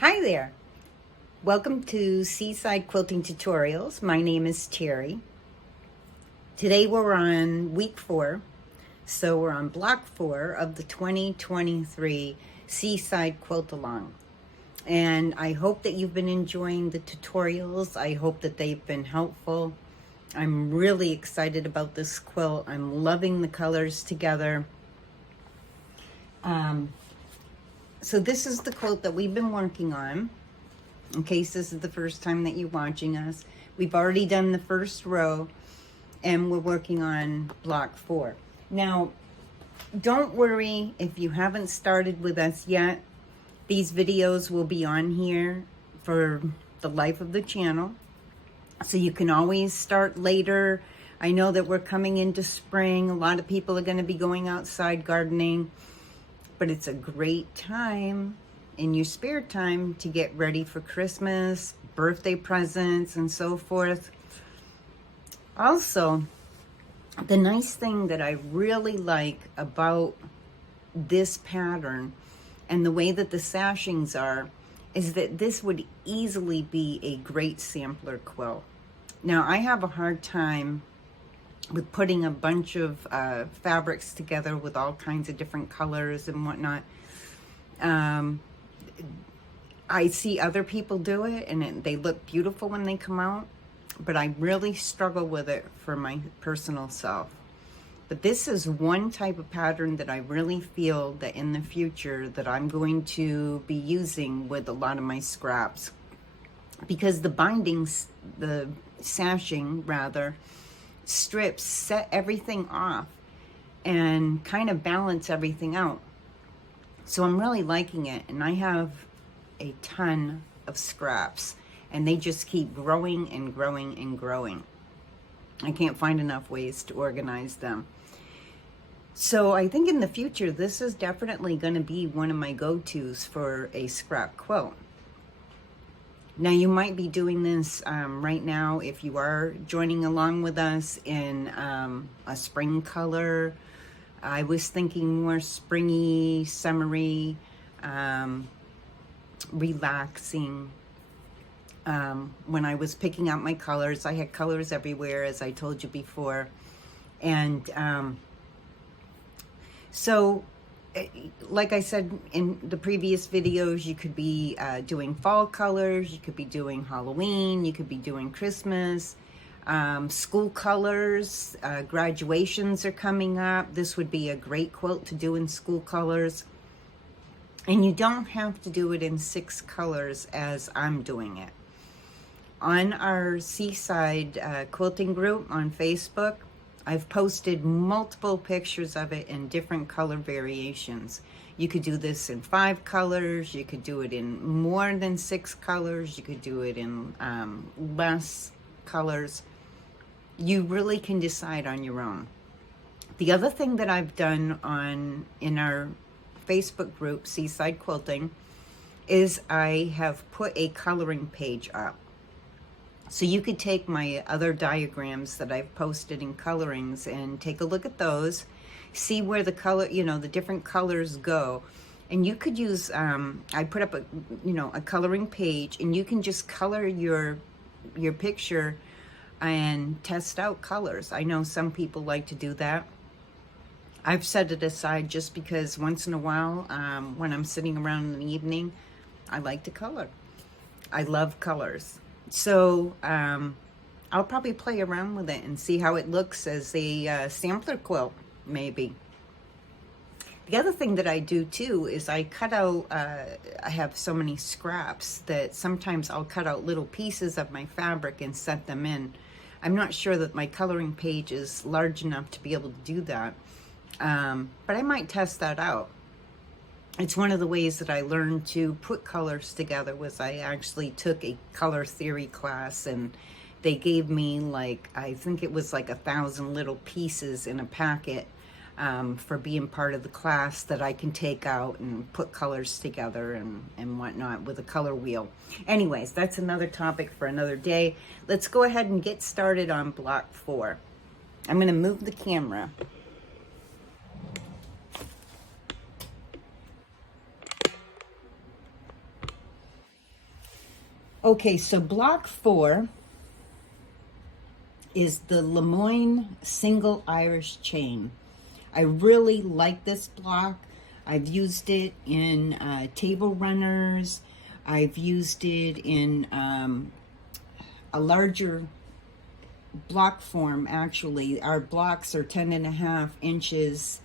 Hi there. Welcome to Seaside Quilting Tutorials. My name is Terry. Today we're on week 4. So we're on block 4 of the 2023 Seaside Quilt Along. And I hope that you've been enjoying the tutorials. I hope that they've been helpful. I'm really excited about this quilt. I'm loving the colors together. So this is the quilt that we've been working on. In case this is the first time that you're watching us, we've already done the first row and we're working on block 4. Now, don't worry if you haven't started with us yet. These videos will be on here for the life of the channel. So you can always start later. I know that we're coming into spring. A lot of people are going to be going outside gardening, but it's a great time in your spare time to get ready for Christmas, birthday presents, and so forth. Also, the nice thing that I really like about this pattern and the way that the sashings are is that this would easily be a great sampler quilt. Now, I have a hard time with putting a bunch of fabrics together with all kinds of different colors and whatnot. I see other people do it and they look beautiful when they come out, but I really struggle with it for my personal self. But this is one type of pattern that I really feel that in the future that I'm going to be using with a lot of my scraps, because the bindings, the sashing rather, strips set everything off and kind of balance everything out. So I'm really liking it, and I have a ton of scraps and they just keep growing and growing and growing. I can't find enough ways to organize them. So I think in the future this is definitely going to be one of my go-tos for a scrap quilt. Now you might be doing this right now if you are joining along with us in a spring color. I was thinking more springy, summery, relaxing. When I was picking out my colors, I had colors everywhere, as I told you before. And so, like I said in the previous videos, you could be doing fall colors, you could be doing Halloween, you could be doing Christmas, school colors, graduations are coming up. This would be a great quilt to do in school colors. And you don't have to do it in 6 colors as I'm doing it. On our Seaside quilting group on Facebook, I've posted multiple pictures of it in different color variations. You could do this in 5 colors, you could do it in more than 6 colors, you could do it in less colors. You really can decide on your own. The other thing that I've done in our Facebook group, Seaside Quilting, is I have put a coloring page up. So you could take my other diagrams that I've posted in colorings and take a look at those, see where the color, the different colors go. And you could use, I put up a coloring page, and you can just color your picture and test out colors. I know some people like to do that. I've set it aside just because once in a while, when I'm sitting around in the evening, I like to color. I love colors. So I'll probably play around with it and see how it looks as a sampler quilt, maybe. The other thing that I do too is I cut out, I have so many scraps that sometimes I'll cut out little pieces of my fabric and set them in. I'm not sure that my coloring page is large enough to be able to do that. But I might test that out. It's one of the ways that I learned to put colors together was I actually took a color theory class, and they gave me I think it was 1,000 little pieces in a packet for being part of the class that I can take out and put colors together and whatnot with a color wheel. Anyways, that's another topic for another day. Let's go ahead and get started on block 4. I'm going to move the camera. Okay, so block 4 is the Lemoyne single Irish chain. I really like this block. I've used it in table runners. I've used it in a larger block form. Actually, our blocks are 10.5 inches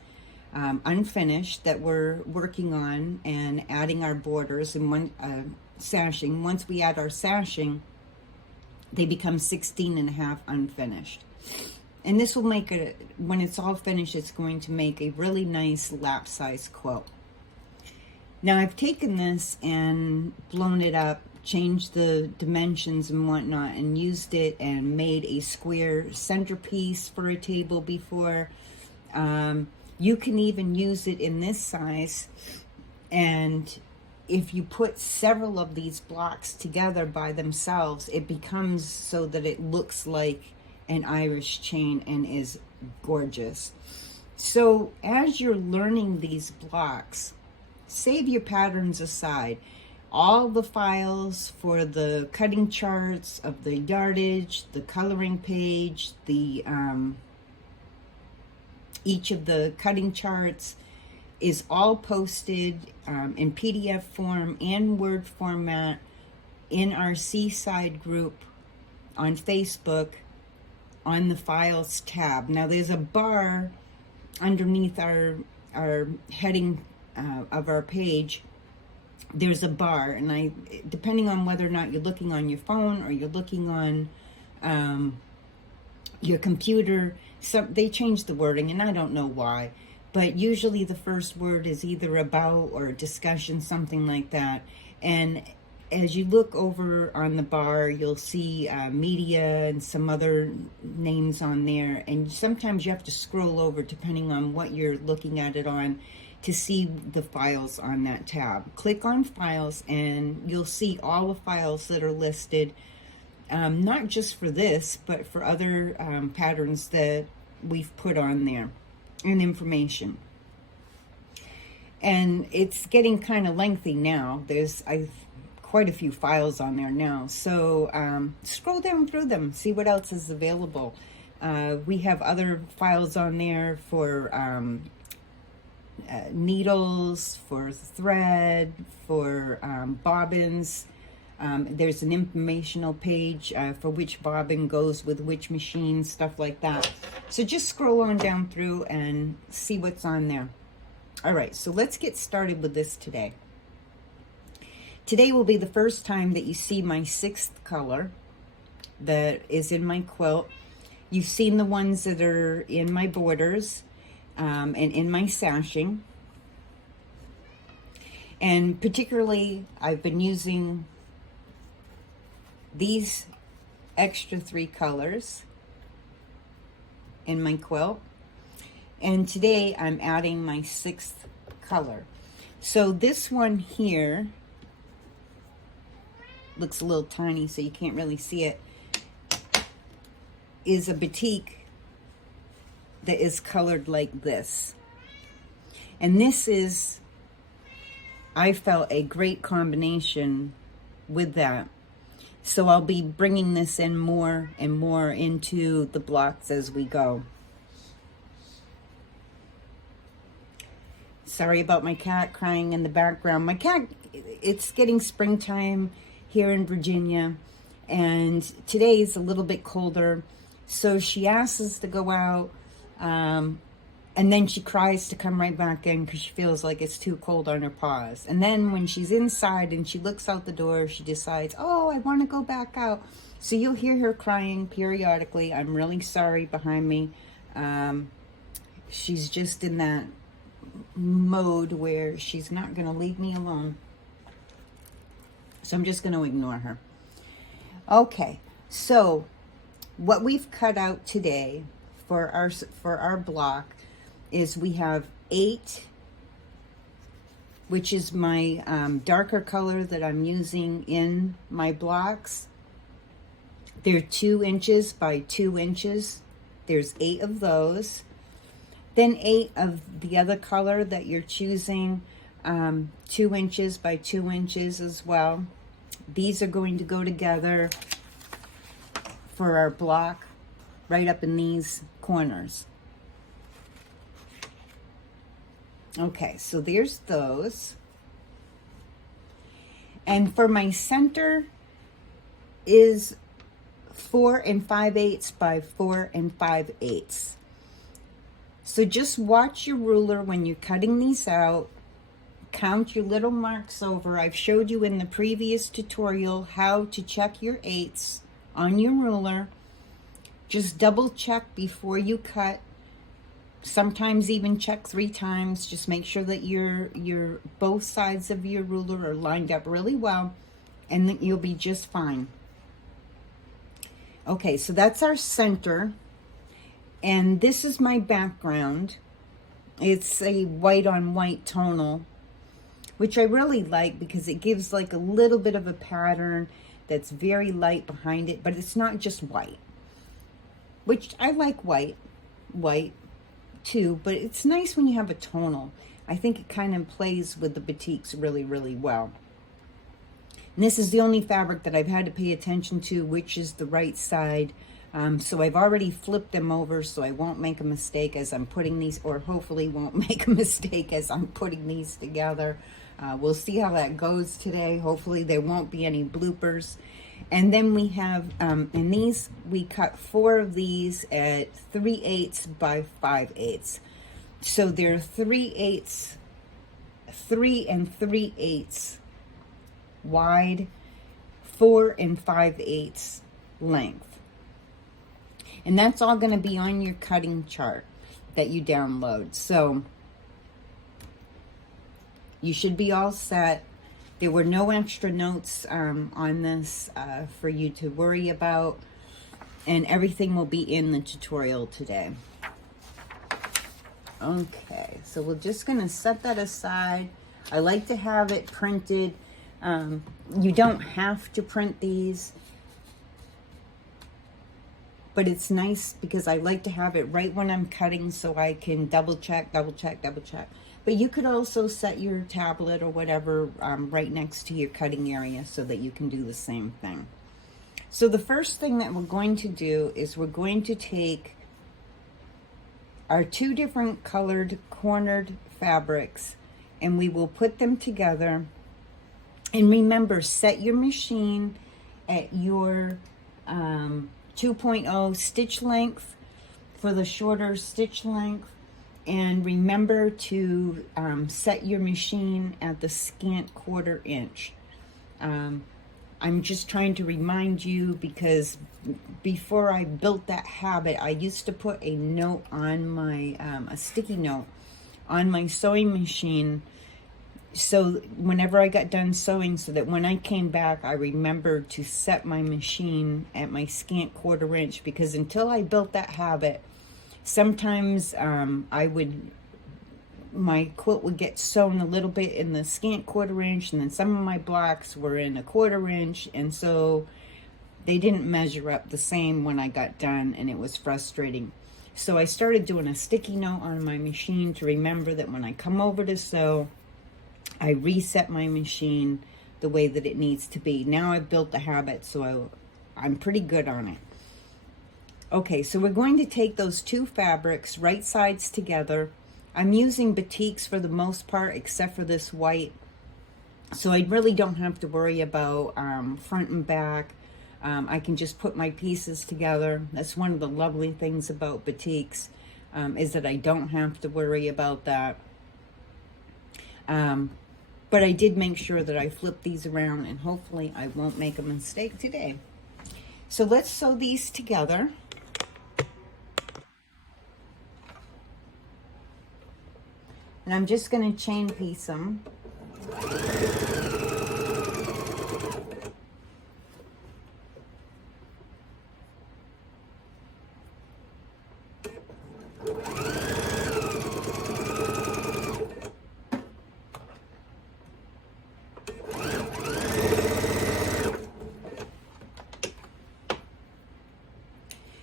unfinished that we're working on and adding our borders and sashing. Once we add our sashing, they become 16.5 unfinished. And this will make it, when it's all finished, it's going to make a really nice lap size quilt. Now I've taken this and blown it up, changed the dimensions and whatnot, and used it and made a square centerpiece for a table before. You can even use it in this size, and if you put several of these blocks together by themselves, it becomes so that it looks like an Irish chain and is gorgeous. So as you're learning these blocks, save your patterns aside. All the files for the cutting charts of the yardage, the coloring page, the each of the cutting charts is all posted in PDF form and Word format in our Seaside group on Facebook on the Files tab. Now there's a bar underneath our heading of our page. There's a bar, and depending on whether or not you're looking on your phone or you're looking on your computer, they change the wording, and I don't know why, but usually the first word is either about or discussion, something like that. And as you look over on the bar, you'll see media and some other names on there, and sometimes you have to scroll over depending on what you're looking at it on to see the files on that tab. Click on files and you'll see all the files that are listed, not just for this, but for other patterns that we've put on there and information. And it's getting kind of lengthy now. There's quite a few files on there now. So scroll down through them, see what else is available. We have other files on there for needles, for thread, for bobbins. There's an informational page for which bobbin goes with which machine, stuff like that. So just scroll on down through and see what's on there. All right, so let's get started with this today. Today will be the first time that you see my 6th color that is in my quilt. You've seen the ones that are in my borders and in my sashing. And particularly, I've been using these extra 3 colors in my quilt. And today I'm adding my 6th color. So this one here looks a little tiny, so you can't really see it, is a batik that is colored like this. And this is, I felt, a great combination with that. So I'll be bringing this in more and more into the blocks as we go. Sorry about my cat crying in the background. My cat, it's getting springtime here in Virginia, and today is a little bit colder, so she asks us to go out, and then she cries to come right back in because she feels like it's too cold on her paws. And then when she's inside and she looks out the door, she decides, oh, I want to go back out. So you'll hear her crying periodically. I'm really sorry behind me. She's just in that mode where she's not going to leave me alone. So I'm just going to ignore her. Okay, so what we've cut out today for our block is we have 8, which is my darker color that I'm using in my blocks. They're 2 inches by 2 inches. There's 8 of those. Then 8 of the other color that you're choosing, 2 inches by 2 inches as well. These are going to go together for our block right up in these corners. Okay, so there's those. And for my center is 4 5/8 by 4 5/8. So just watch your ruler when you're cutting these out. Count your little marks over. I've showed you in the previous tutorial how to check your 8ths on your ruler. Just double check before you cut. Sometimes even check 3 times. Just make sure that your both sides of your ruler are lined up really well, and then you'll be just fine. Okay, so that's our center, and this is my background. It's a white on white tonal, which I really like because it gives like a little bit of a pattern that's very light behind it, but it's not just white, which I like white too, but it's nice when you have a tonal. I think it kind of plays with the batiks really, really well. And this is the only fabric that I've had to pay attention to, which is the right side. So I've already flipped them over so I won't make a mistake as I'm putting these, or hopefully won't make a mistake as I'm putting these together. We'll see how that goes today. Hopefully there won't be any bloopers. And then we have, in these, we cut 4 of these at 3/8 by 5/8. So they're 3/8, 3 3/8 wide, 4 5/8 length. And that's all going to be on your cutting chart that you download. So you should be all set. There were no extra notes on this for you to worry about, and everything will be in the tutorial today. Okay, so we're just going to set that aside. I like to have it printed. You don't have to print these, but it's nice because I like to have it right when I'm cutting so I can double check. But you could also set your tablet or whatever right next to your cutting area so that you can do the same thing. So the first thing that we're going to do is we're going to take our 2 different colored cornered fabrics and we will put them together. And remember, set your machine at your 2.0 stitch length for the shorter stitch length. And remember to set your machine at the scant 1/4 inch. I'm just trying to remind you because before I built that habit, I used to put a note on my, a sticky note on my sewing machine. So whenever I got done sewing, so that when I came back, I remembered to set my machine at my scant 1/4 inch, because until I built that habit, sometimes my quilt would get sewn a little bit in the scant 1/4 inch, and then some of my blocks were in a 1/4 inch, and so they didn't measure up the same when I got done, and it was frustrating. So I started doing a sticky note on my machine to remember that when I come over to sew, I reset my machine the way that it needs to be. Now I've built the habit, so I'm pretty good on it. Okay, so we're going to take those 2 fabrics, right sides together. I'm using batiks for the most part, except for this white. So I really don't have to worry about front and back. I can just put my pieces together. That's one of the lovely things about batiks, is that I don't have to worry about that. But I did make sure that I flip these around, and hopefully I won't make a mistake today. So let's sew these together. And I'm just going to chain piece them.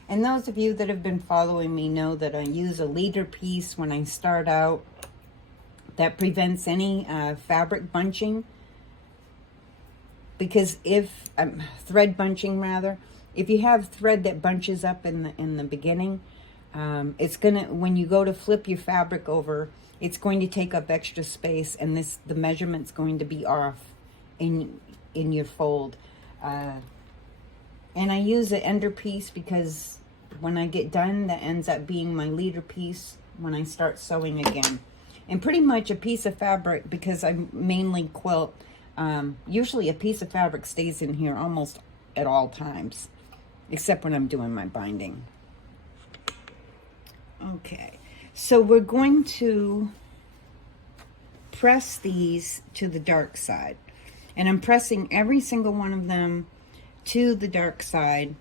And those of you that have been following me know that I use a leader piece when I start out. That prevents any fabric bunching. because if thread bunching rather, if you have thread that bunches up in the beginning, it's gonna, when you go to flip your fabric over, it's going to take up extra space, and the measurement's going to be off in your fold. And I use an ender piece because when I get done, that ends up being my leader piece when I start sewing again. And pretty much a piece of fabric, because I mainly quilt, usually a piece of fabric stays in here almost at all times, except when I'm doing my binding. Okay, so we're going to press these to the dark side. And I'm pressing every single one of them to the dark side.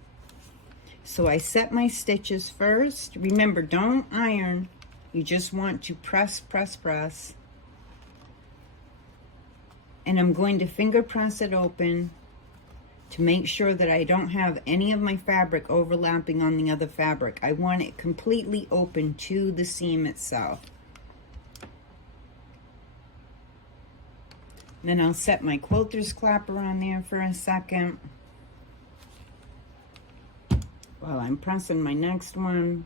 So I set my stitches first. Remember, don't iron. You just want to press, press, press. And I'm going to finger press it open to make sure that I don't have any of my fabric overlapping on the other fabric. I want it completely open to the seam itself. Then I'll set my quilter's clapper on there for a second while I'm pressing my next one.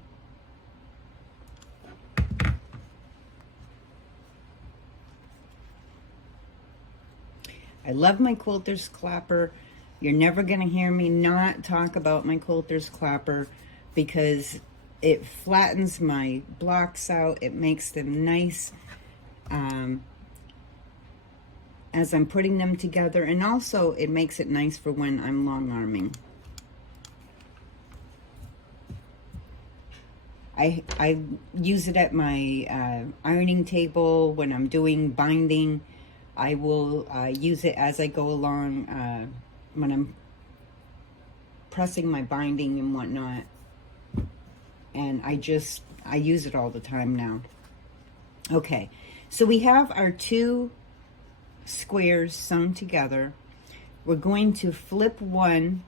I love my quilter's clapper. You're never going to hear me not talk about my quilter's clapper because it flattens my blocks out. It makes them nice as I'm putting them together, and also it makes it nice for when I'm long arming. I use it at my ironing table when I'm doing binding. I will use it as I go along when I'm pressing my binding and whatnot. And I use it all the time now. Okay, so we have our two squares sewn together. We're going to flip one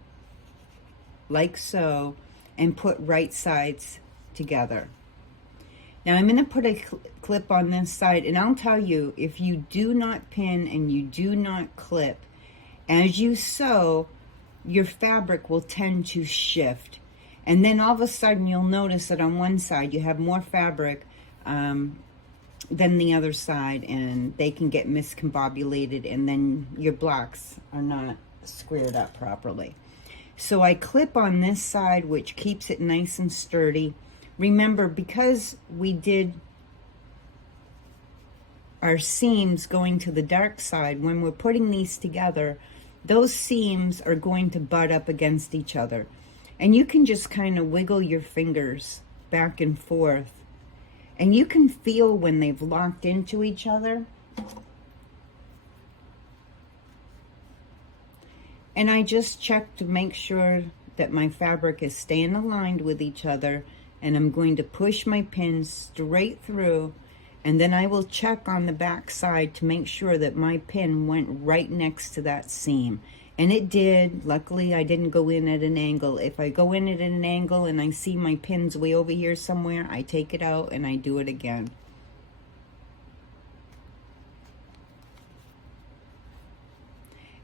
like so and put right sides together. Now I'm going to put a clip on this side, and I'll tell you, if you do not pin and you do not clip, as you sew, your fabric will tend to shift. And then all of a sudden you'll notice that on one side you have more fabric than the other side, and they can get miscombobulated, and then your blocks are not squared up properly. So I clip on this side, which keeps it nice and sturdy. Remember, because we did our seams going to the dark side, when we're putting these together, those seams are going to butt up against each other. And you can just kind of wiggle your fingers back and forth, and you can feel when they've locked into each other. And I just check to make sure that my fabric is staying aligned with each other, and I'm going to push my pin straight through, and then I will check on the back side to make sure that my pin went right next to that seam. And it did. Luckily, I didn't go in at an angle. If I go in at an angle and I see my pin's way over here somewhere, I take it out and I do it again.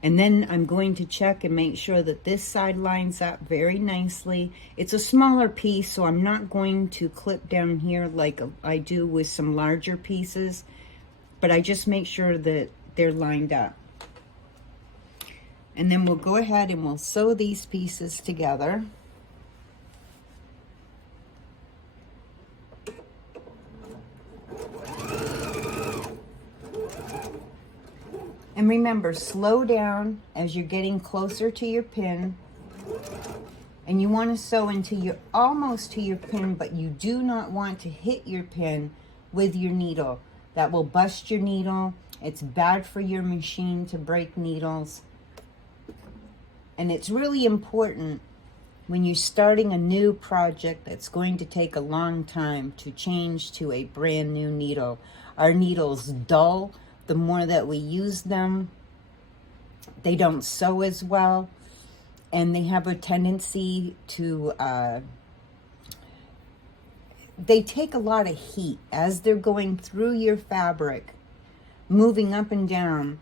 And then I'm going to check and make sure that this side lines up very nicely. It's a smaller piece, so I'm not going to clip down here like I do with some larger pieces, but I just make sure that they're lined up. And then we'll go ahead and we'll sew these pieces together. And remember, slow down as you're getting closer to your pin. And you want to sew until you're almost to your pin, but you do not want to hit your pin with your needle. That will bust your needle. It's bad for your machine to break needles. And it's really important when you're starting a new project that's going to take a long time to change to a brand new needle. Our needles dull. The more that we use them, they don't sew as well, and they have a tendency to, they take a lot of heat as they're going through your fabric, moving up and down.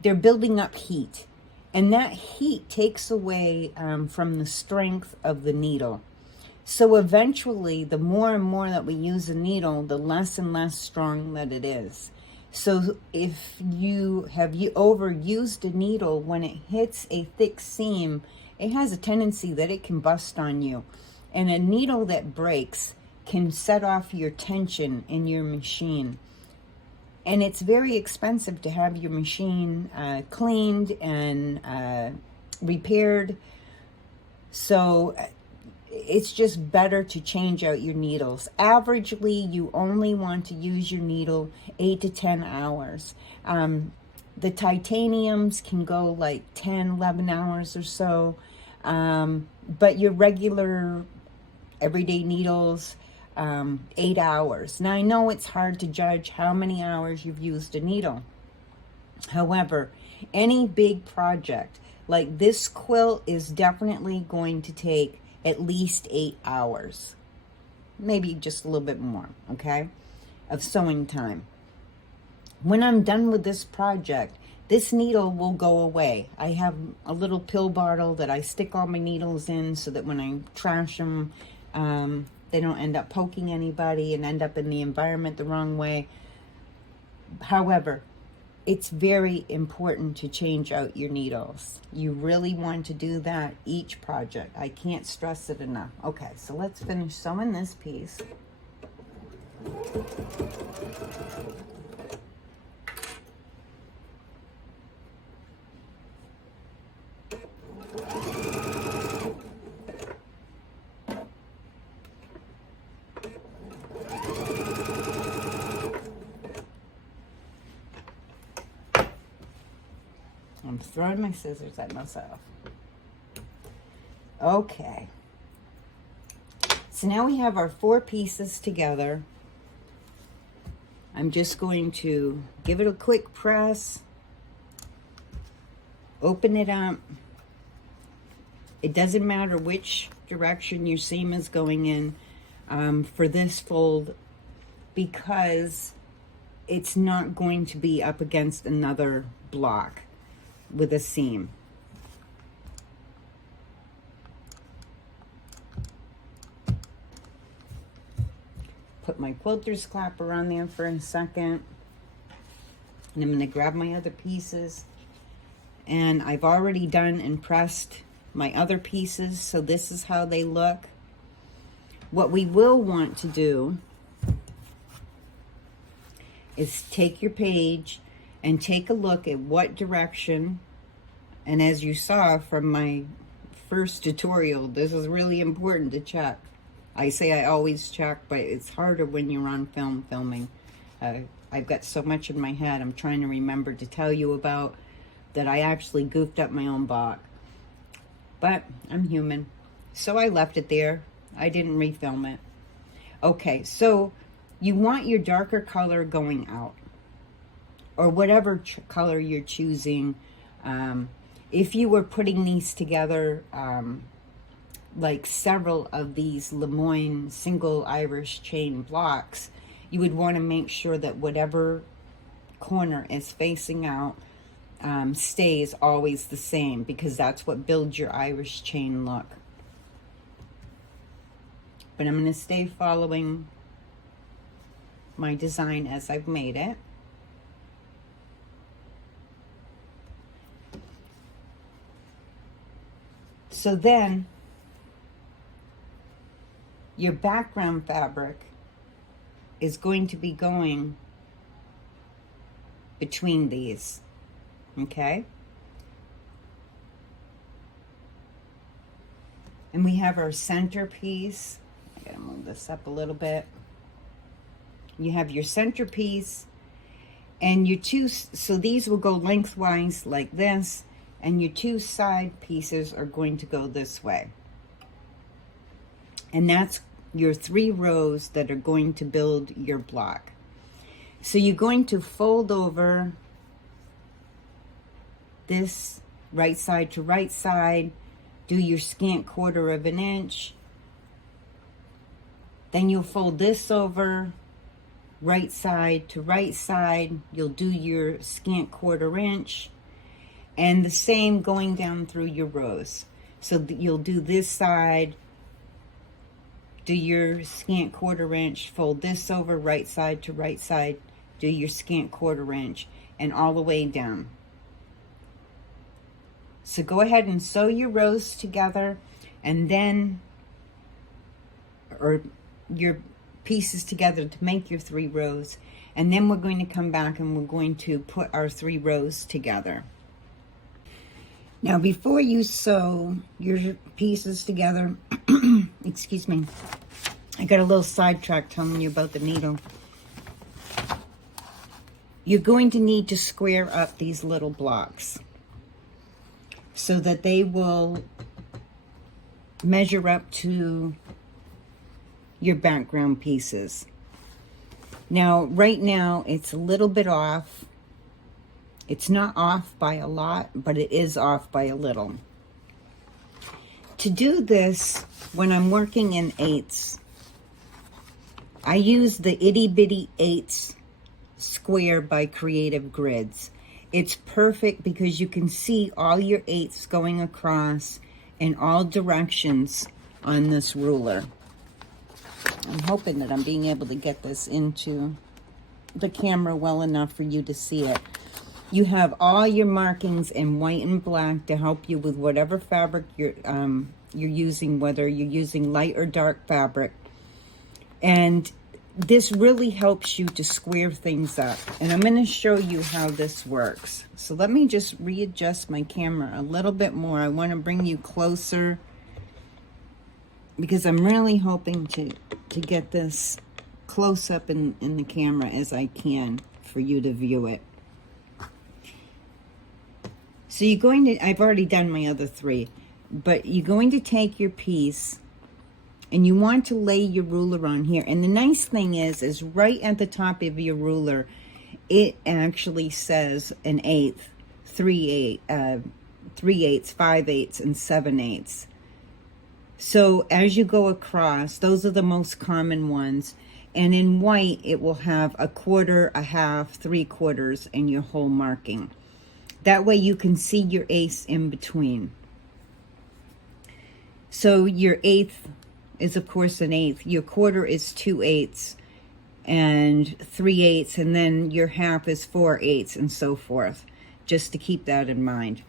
They're building up heat, And that heat takes away from the strength of the needle. So eventually, the more and more that we use a needle, the less and less strong that it is. So if you have overused a needle, when it hits a thick seam, it has a tendency that it can bust on you. And a needle that breaks can set off your tension in your machine. And it's very expensive to have your machine cleaned and repaired. So it's just better to change out your needles. Averagely, you only want to use your needle 8 to 10 hours. The titaniums can go like 10, 11 hours or so. But your regular everyday needles, 8 hours. Now, I know it's hard to judge how many hours you've used a needle. However, any big project like this quilt is definitely going to take at least 8 hours, maybe just a little bit more, okay, of sewing time. When I'm done with this project, this needle will go away. I have a little pill bottle that I stick all my needles in so that when I trash them, they don't end up poking anybody and end up in the environment the wrong way. However, it's very important to change out your needles. You really want to do that each project. I can't stress it enough. Okay, so let's finish sewing this piece. I'm throwing my scissors at myself. Okay. So now we have our 4 pieces together. I'm just going to give it a quick press. Open it up. It doesn't matter which direction your seam is going in for this fold, because it's not going to be up against another block with a seam. Put my quilter's clapper on there for a second, and I'm going to grab my other pieces. And I've already done and pressed my other pieces, so this is how they look. What we will want to do is take your page and take a look at what direction, and as you saw from my first tutorial, this is really important to check. I say I always check, but it's harder when you're on filming. I've got so much in my head I'm trying to remember to tell you about that I actually goofed up my own block. But I'm human, so I left it there. I didn't refilm it. Okay, so you want your darker color going out, or whatever color you're choosing. If you were putting these together, like several of these Lemoyne single Irish chain blocks, you would want to make sure that whatever corner is facing out stays always the same, because that's what builds your Irish chain look. But I'm going to stay following my design as I've made it. So then your background fabric is going to be going between these, okay? And we have our centerpiece. I gotta move this up a little bit. You have your centerpiece and your two, so these will go lengthwise like this, and your 2 side pieces are going to go this way. And that's your 3 rows that are going to build your block. So you're going to fold over this right side to right side, do your scant 1/4 of an inch. Then you'll fold this over, right side to right side. You'll do your scant 1/4 inch. And the same going down through your rows. So you'll do this side, do your scant 1/4 inch, fold this over right side to right side, do your scant 1/4 inch, and all the way down. So go ahead and sew your rows together, and then, or your pieces together to make your 3 rows. And then we're going to come back and we're going to put our 3 rows together. Now, before you sew your pieces together, excuse me, I got a little sidetracked telling you about the needle. You're going to need to square up these little blocks so that they will measure up to your background pieces. Now, right now, it's a little bit off. It's not off by a lot, but it is off by a little. To do this, when I'm working in 8ths, I use the Itty Bitty 8ths square by Creative Grids. It's perfect because you can see all your 8ths going across in all directions on this ruler. I'm hoping that I'm being able to get this into the camera well enough for you to see it. You have all your markings in white and black to help you with whatever fabric you're using, whether you're using light or dark fabric. And this really helps you to square things up. And I'm going to show you how this works. So let me just readjust my camera a little bit more. I want to bring you closer because I'm really hoping to get this close up in the camera as I can for you to view it. So you're going to, I've already done my other 3, but you're going to take your piece and you want to lay your ruler on here. And the nice thing is right at the top of your ruler, it actually says an 1/8, 3/8, 5/8, and 7/8. So as you go across, those are the most common ones. And in white, it will have 1/4, 1/2, 3/4, and your whole marking. That way you can see your ace in between. So your 1/8 is, of course, an 1/8. Your 1/4 is 2/8, and 3/8, and then your 1/2 is 4/8, and so forth, just to keep that in mind.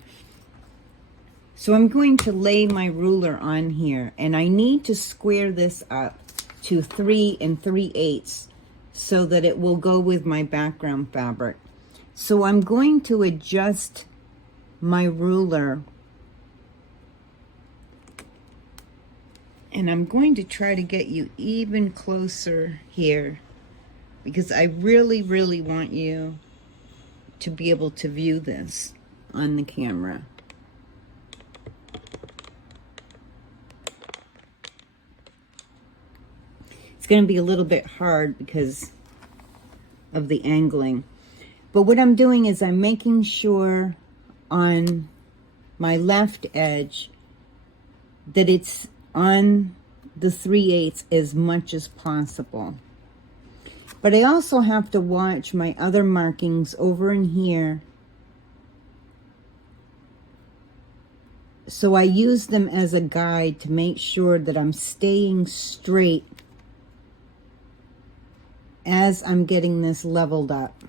So I'm going to lay my ruler on here, and I need to square this up to 3 3/8 so that it will go with my background fabric. So I'm going to adjust my ruler, and I'm going to try to get you even closer here because I really, really want you to be able to view this on the camera. It's going to be a little bit hard because of the angling. But what I'm doing is I'm making sure on my left edge that it's on the 3/8 as much as possible. But I also have to watch my other markings over in here. So I use them as a guide to make sure that I'm staying straight as I'm getting this leveled up.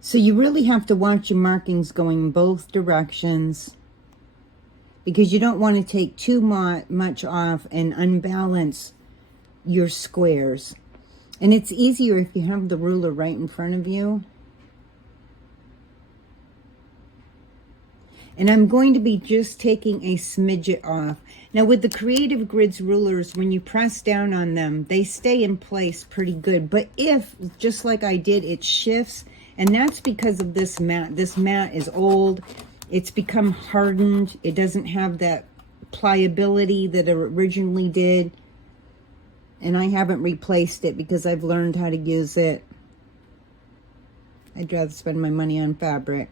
So you really have to watch your markings going in both directions because you don't want to take too much off and unbalance your squares. And it's easier if you have the ruler right in front of you. And I'm going to be just taking a smidget off. Now with the Creative Grids rulers, when you press down on them, they stay in place pretty good. But if, just like I did, it shifts, and that's because of this mat. This mat is old. It's become hardened. It doesn't have that pliability that it originally did. And I haven't replaced it because I've learned how to use it. I'd rather spend my money on fabric.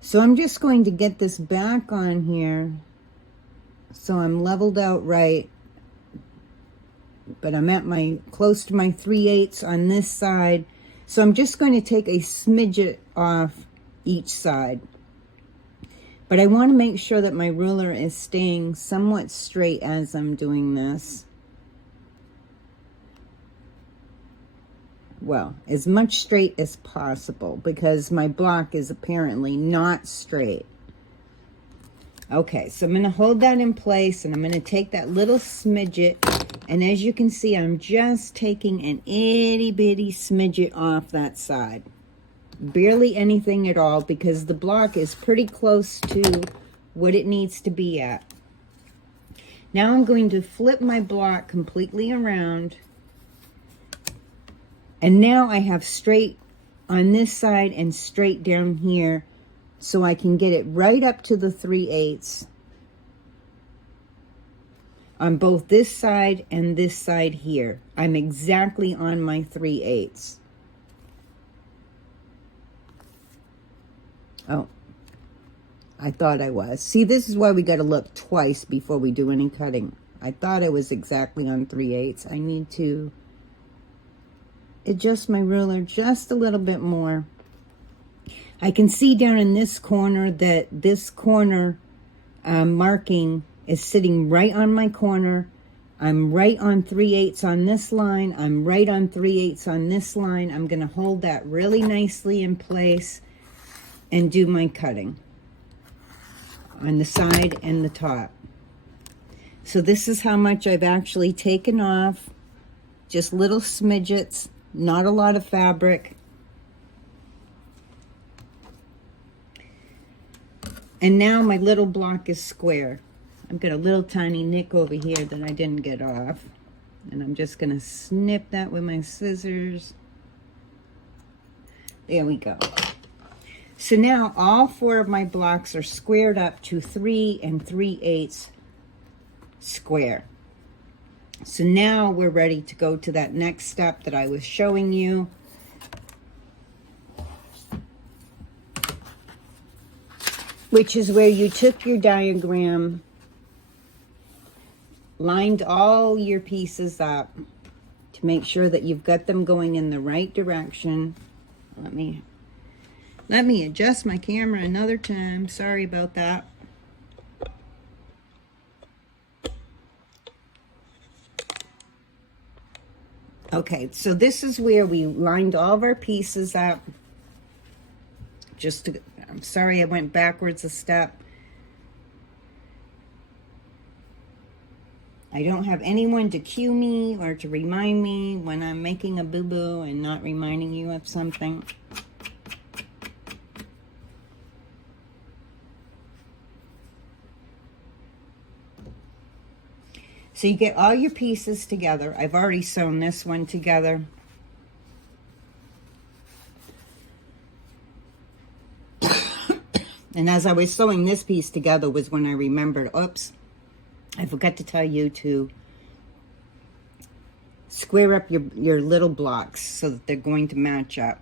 So I'm just going to get this back on here so I'm leveled out right. But I'm at close to my 3/8 on this side. So I'm just going to take a smidget off each side. But I want to make sure that my ruler is staying somewhat straight as I'm doing this. Well, as much straight as possible, because my block is apparently not straight. Okay, so I'm going to hold that in place, and I'm going to take that little smidget, and as you can see, I'm just taking an itty-bitty smidget off that side. Barely anything at all, because the block is pretty close to what it needs to be at. Now I'm going to flip my block completely around, and now I have straight on this side and straight down here, so I can get it right up to the 3/8 on both this side and this side here. I'm exactly on my 3/8. Oh, I thought I was. See, this is why we got to look twice before we do any cutting. I thought I was exactly on 3/8. I need to adjust my ruler just a little bit more. I can see down in this corner that this corner marking is sitting right on my corner. I'm right on 3/8 on this line. I'm right on 3/8 on this line. I'm going to hold that really nicely in place and do my cutting on the side and the top. So this is how much I've actually taken off. Just little smidgets, not a lot of fabric. And now my little block is square. I've got a little tiny nick over here that I didn't get off. And I'm just gonna snip that with my scissors. There we go. So now all 4 of my blocks are squared up to 3 3/8 square. So now we're ready to go to that next step that I was showing you. Which is where you took your diagram, lined all your pieces up to make sure that you've got them going in the right direction. Let me adjust my camera another time. Sorry about that. Okay, so this is where we lined all of our pieces up. I'm sorry I went backwards a step. I don't have anyone to cue me or to remind me when I'm making a boo-boo and not reminding you of something. So you get all your pieces together. I've already sewn this one together. And as I was sewing this piece together was when I remembered, oops, I forgot to tell you to square up your little blocks so that they're going to match up.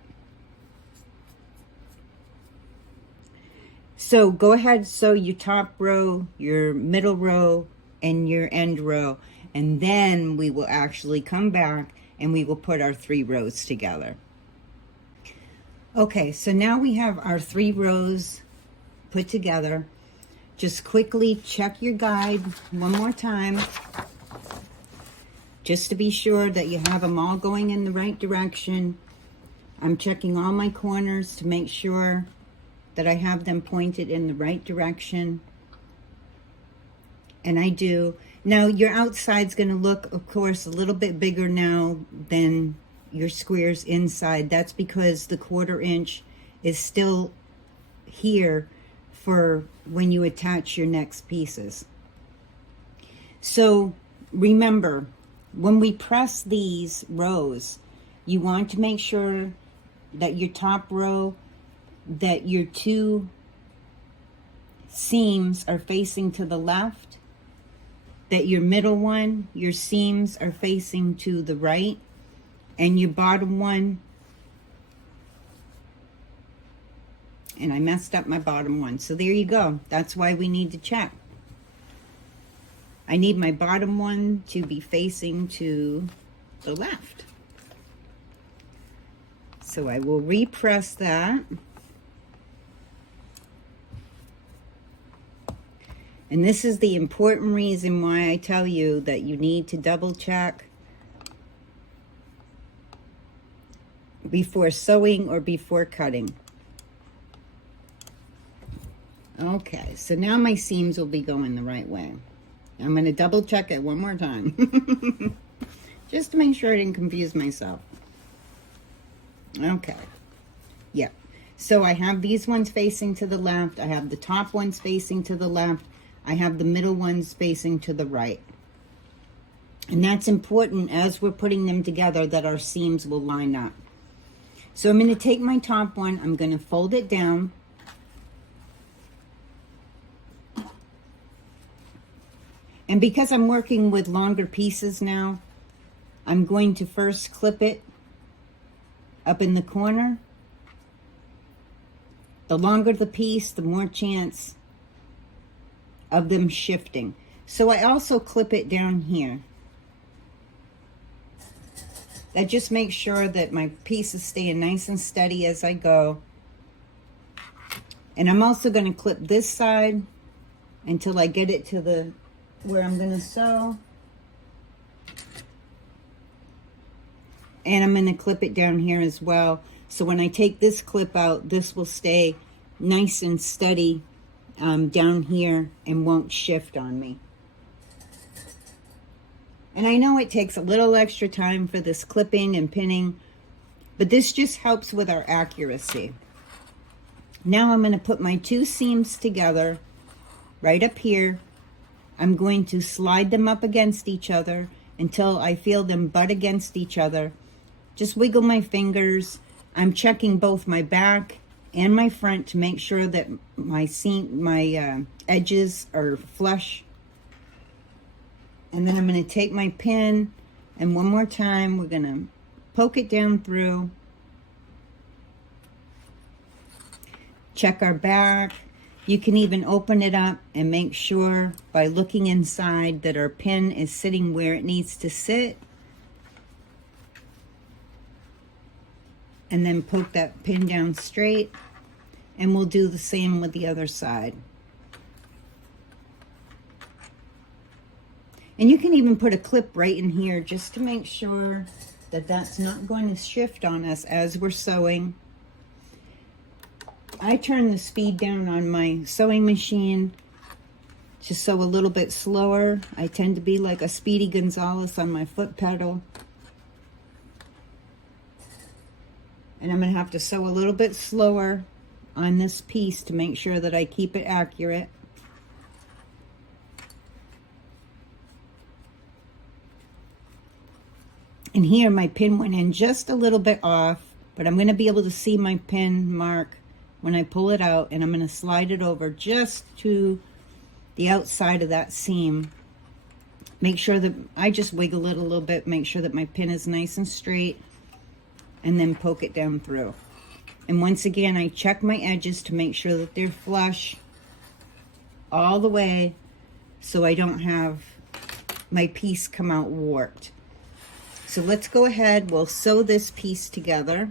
So go ahead, sew your top row, your middle row, and your end row, and then we will actually come back and we will put our 3 rows together. Okay, so now we have our 3 rows put together. Just quickly check your guide one more time, just to be sure that you have them all going in the right direction. I'm checking all my corners to make sure that I have them pointed in the right direction. And I do. Now your outside's going to look, of course, a little bit bigger now than your squares inside. That's because the 1/4 inch is still here for when you attach your next pieces. So remember, when we press these rows, you want to make sure that your top row, that your 2 seams are facing to the left, that your middle one, your seams are facing to the right, and your bottom one, and I messed up my bottom one. So there you go. That's why we need to check. I need my bottom one to be facing to the left. So I will repress that. And this is the important reason why I tell you that you need to double check before sewing or before cutting. Okay, so now my seams will be going the right way. I'm going to double check it one more time. Just to make sure I didn't confuse myself. Okay. Yep. So I have these ones facing to the left. I have the top ones facing to the left. I have the middle ones facing to the right. And that's important as we're putting them together that our seams will line up. So I'm going to take my top one. I'm going to fold it down. And because I'm working with longer pieces now, I'm going to first clip it up in the corner. The longer the piece, the more chance of them shifting. So I also clip it down here. That just makes sure that my piece is staying nice and steady as I go. And I'm also going to clip this side until I get it to the where I'm going to sew. And I'm going to clip it down here as well. So when I take this clip out, this will stay nice and steady down here and won't shift on me. And I know it takes a little extra time for this clipping and pinning, but this just helps with our accuracy. Now I'm going to put my two seams together right up here. I'm going to slide them up against each other until I feel them butt against each other. Just wiggle my fingers. I'm checking both my back and my front to make sure that my edges are flush. And then I'm going to take my pin, and one more time we're going to poke it down through. Check our back. You can even open it up and make sure by looking inside that our pin is sitting where it needs to sit. And then poke that pin down straight. And we'll do the same with the other side. And you can even put a clip right in here just to make sure that that's not going to shift on us as we're sewing. I turn the speed down on my sewing machine to sew a little bit slower. I tend to be like a Speedy Gonzales on my foot pedal. And I'm going to have to sew a little bit slower on this piece to make sure that I keep it accurate. And here my pin went in just a little bit off, but I'm going to be able to see my pin mark when I pull it out, and I'm going to slide it over just to the outside of that seam. Make sure that I just wiggle it a little bit, make sure that my pin is nice and straight, and then poke it down through. And once again, I check my edges to make sure that they're flush all the way so I don't have my piece come out warped. So let's go ahead, we'll sew this piece together.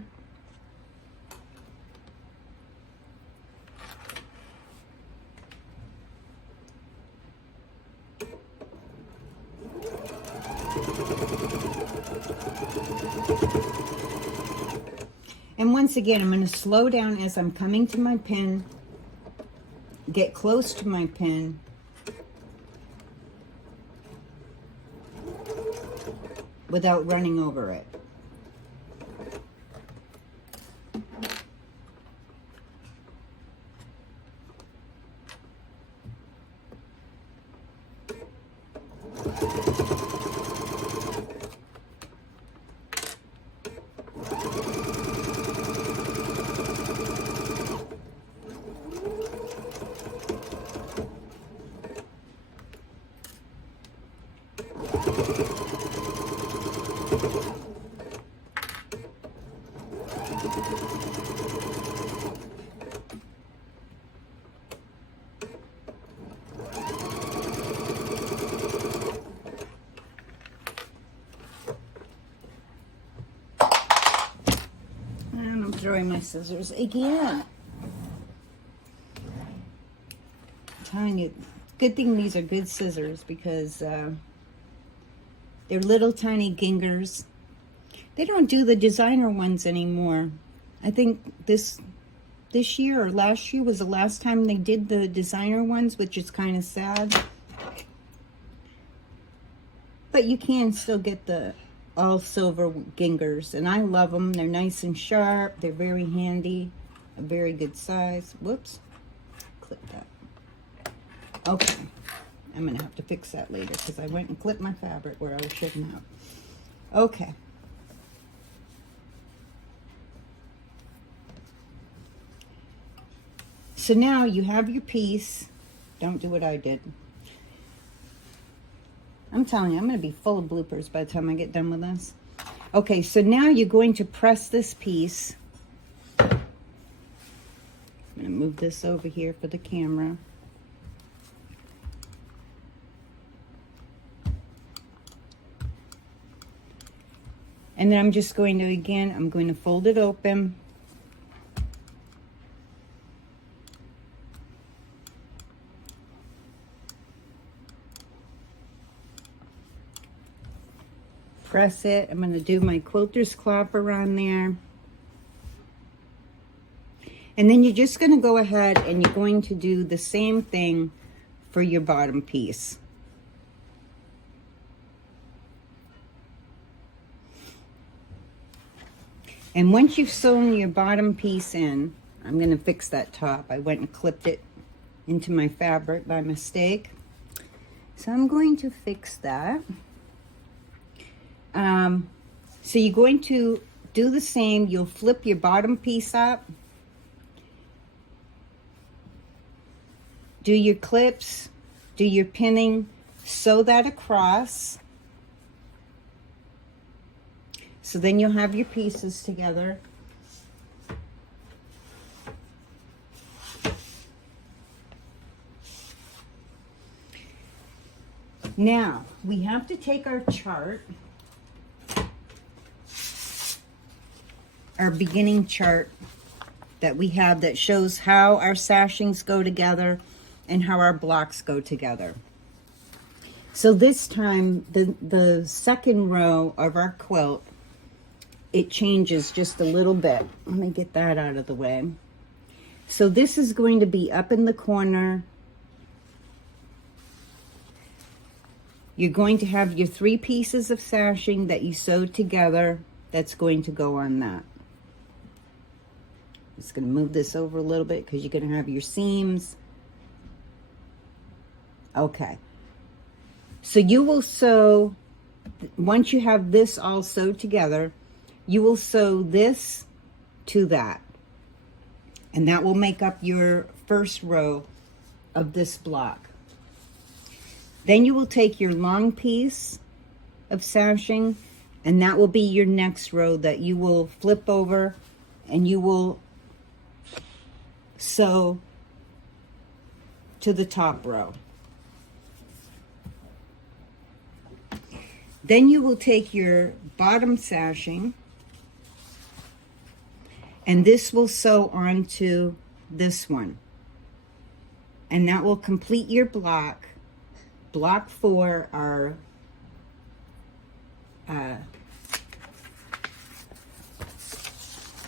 And once again, I'm going to slow down as I'm coming to my pin, get close to my pin, without running over it. And I'm throwing my scissors again. Trying to Good thing these are good scissors because they're little tiny gingers. They don't do the designer ones anymore. I think this year or last year was the last time they did the designer ones, which is kind of sad. But you can still get the all silver gingers, and I love them. They're nice and sharp. They're very handy, a very good size. Whoops, clip that. Okay, I'm gonna have to fix that later because I went and clipped my fabric where I shouldn't have. Okay. So now you have your piece. Don't do what I did. I'm telling you, I'm going to be full of bloopers by the time I get done with this. Okay, so now you're going to press this piece. I'm going to move this over here for the camera. And then I'm just going to, again, I'm going to fold it open. Press it. I'm going to do my quilter's clapper on there. And then you're just going to go ahead and you're going to do the same thing for your bottom piece. And once you've sewn your bottom piece in, I'm going to fix that top. I went and clipped it into my fabric by mistake. So I'm going to fix that. So you're going to do the same. You'll flip your bottom piece up, do your clips, do your pinning, sew that across. So then you'll have your pieces together. Now, we have to take our chart, our beginning chart that we have that shows how our sashings go together and how our blocks go together. So this time, the second row of our quilt, it changes just a little bit. Let me get that out of the way. So this is going to be up in the corner. You're going to have your 3 pieces of sashing that you sewed together. That's going to go on that. Just going to move this over a little bit because you're going to have your seams. Okay. So you will sew, once you have this all sewed together, you will sew this to that. And that will make up your first row of this block. Then you will take your long piece of sashing, and that will be your next row that you will flip over, and you will sew to the top row. Then you will take your bottom sashing, and this will sew onto this one. And that will complete your block. Block 4 are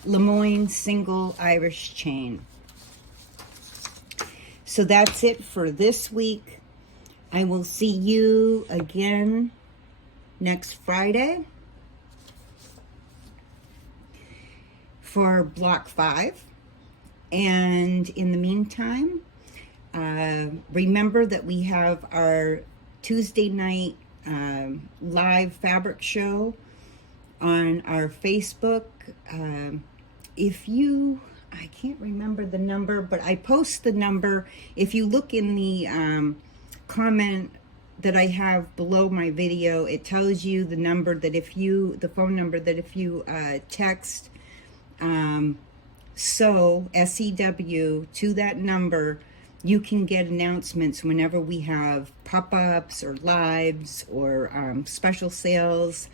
Lemoyne single Irish chain. So that's it for this week. I will see you again next Friday for block 5. And in the meantime, remember that we have our Tuesday night live fabric show on our Facebook. If you, I can't remember the number, but I post the number. If you look in the comment that I have below my video, it tells you the number that if you, the phone number that if you text SEW to that number, you can get announcements whenever we have pop-ups or lives or special sales,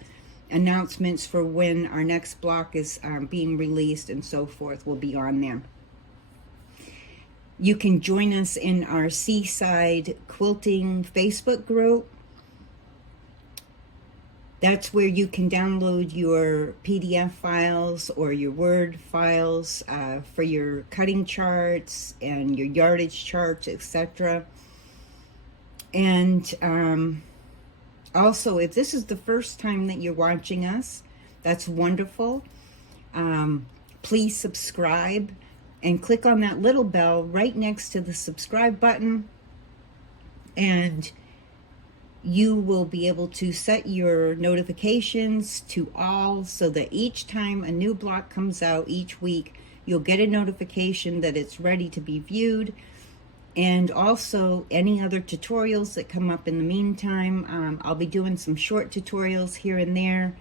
announcements for when our next block is being released and so forth will be on there. You can join us in our Seaside Quilting Facebook group. That's where you can download your PDF files or your Word files for your cutting charts and your yardage charts, etc. And also, if this is the first time that you're watching us, that's wonderful. Please subscribe and click on that little bell right next to the subscribe button, and you will be able to set your notifications to all so that each time a new block comes out each week, you'll get a notification that it's ready to be viewed. And also any other tutorials that come up in the meantime. I'll be doing some short tutorials here and there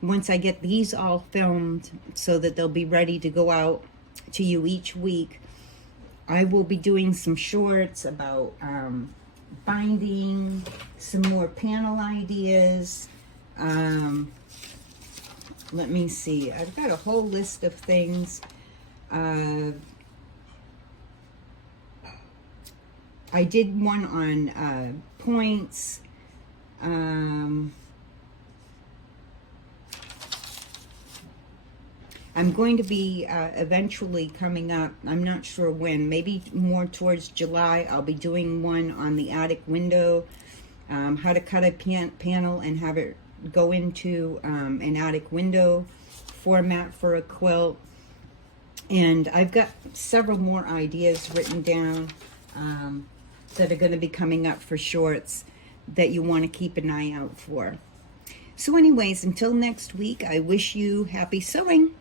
once I get these all filmed so that they'll be ready to go out to you each week. I will be doing some shorts about binding, some more panel ideas. Let me see, I've got a whole list of things. I did one on points. I'm going to be eventually coming up, I'm not sure when, maybe more towards July, I'll be doing one on the attic window, how to cut a panel and have it go into an attic window format for a quilt. And I've got several more ideas written down that are going to be coming up for shorts that you want to keep an eye out for. So anyways, until next week, I wish you happy sewing.